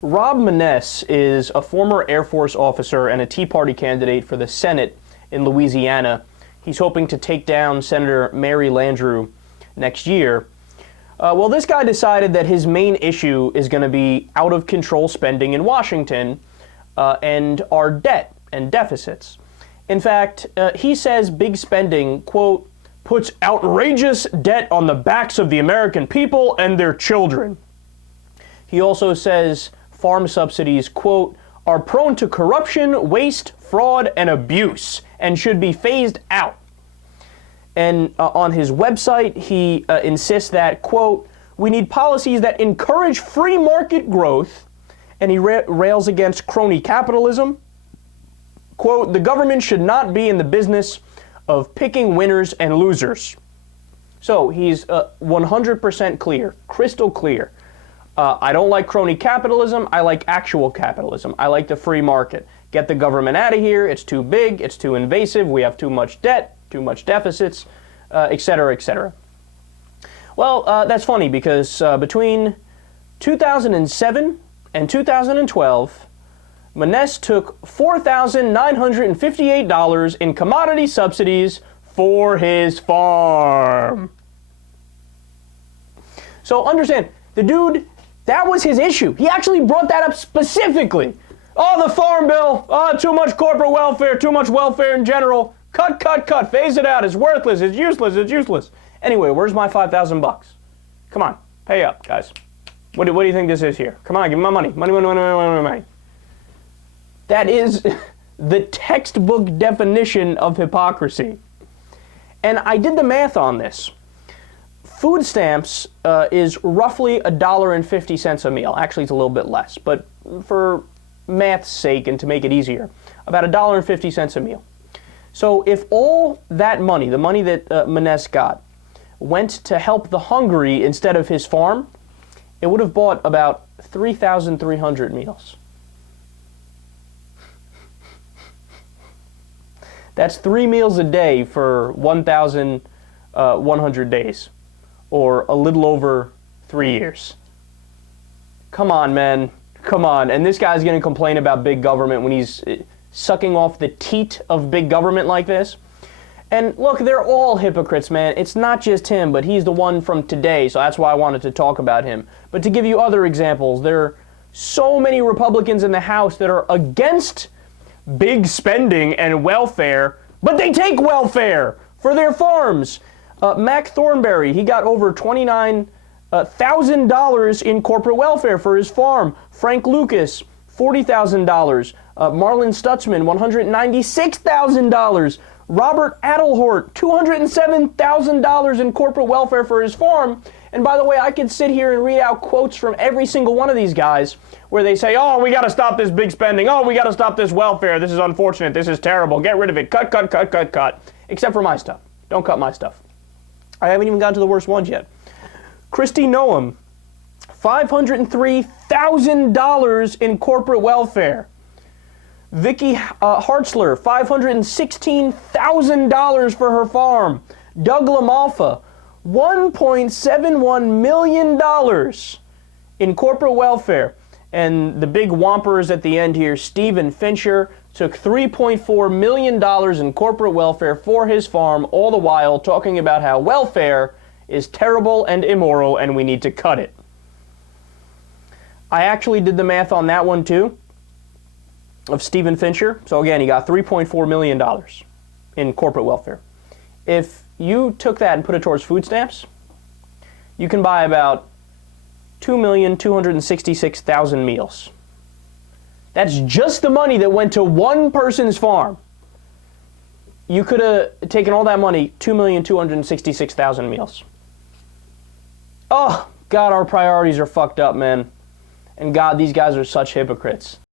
Rob Maness is a former Air Force officer and a Tea Party candidate for the Senate in Louisiana. He's hoping to take down Senator Mary Landrieu next year. Well, this guy decided that his main issue is going to be out-of-control spending in Washington and our debt and deficits. In fact, he says big spending, quote, puts outrageous debt on the backs of the American people and their children. He also says farm subsidies, quote, are prone to corruption, waste, fraud, and abuse, and should be phased out. And on his website, he insists that, quote, we need policies that encourage free market growth, and he rails against crony capitalism. Quote, the government should not be in the business of picking winners and losers. So he's 100% clear, crystal clear. I don't like crony capitalism. I like actual capitalism. I like the free market. Get the government out of here. It's too big. It's too invasive. We have too much debt, too much deficits, et cetera, et cetera. Well, that's funny because between 2007 and 2012, Maness took $4,958 in commodity subsidies for his farm. So understand, the dude, that was his issue. He actually brought that up specifically. Oh, the farm bill. Oh, too much corporate welfare, too much welfare in general. Cut, cut, cut. Phase it out. It's worthless. It's useless. It's useless. Anyway, where's my $5,000? Come on, pay up, guys. What do you think this is here? Come on, give me my money. Money, money, money, money, money. That is the textbook definition of hypocrisy. And I did the math on this. Food stamps is roughly $1.50 a meal. Actually, it's a little bit less, but for math's sake and to make it easier, about $1.50 a meal. So if all that money, the money that Maness got, went to help the hungry instead of his farm, it would have bought about 3,300 meals. That's 3 meals a day for 1,100 days, or a little over 3 years. Come on, man. Come on. And this guy's going to complain about big government when he's sucking off the teat of big government like this. And look, they're all hypocrites, man. It's not just him, but he's the one from today, so that's why I wanted to talk about him. But to give you other examples, there are so many Republicans in the House that are against big spending and welfare, but they take welfare for their farms. Mac Thornberry, he got over $29,000 in corporate welfare for his farm. Frank Lucas, $40,000. Marlin Stutzman, $196,000. Robert Adelhort, $207,000 in corporate welfare for his farm. And by the way, I could sit here and read out quotes from every single one of these guys where they say, oh, we got to stop this big spending. Oh, we got to stop this welfare. This is unfortunate. This is terrible. Get rid of it. Cut, cut, cut, cut, cut. Except for my stuff. Don't cut my stuff. I haven't even gotten to the worst ones yet. Kristi Noem, $503,000 in corporate welfare. Vicky Hartzler, $516,000 for her farm. Doug LaMalfa, $1.71 million in corporate welfare. And the big whompers at the end here, Stephen Fincher took $3.4 million in corporate welfare for his farm, all the while talking about how welfare is terrible and immoral and we need to cut it. I actually did the math on that one too, of Stephen Fincher. So again, he got $3.4 million in corporate welfare. If you took that and put it towards food stamps, you can buy about 2,266,000 meals. That's just the money that went to one person's farm. You could have taken all that money, 2,266,000 meals. Oh, God, our priorities are fucked up, man. And God, these guys are such hypocrites.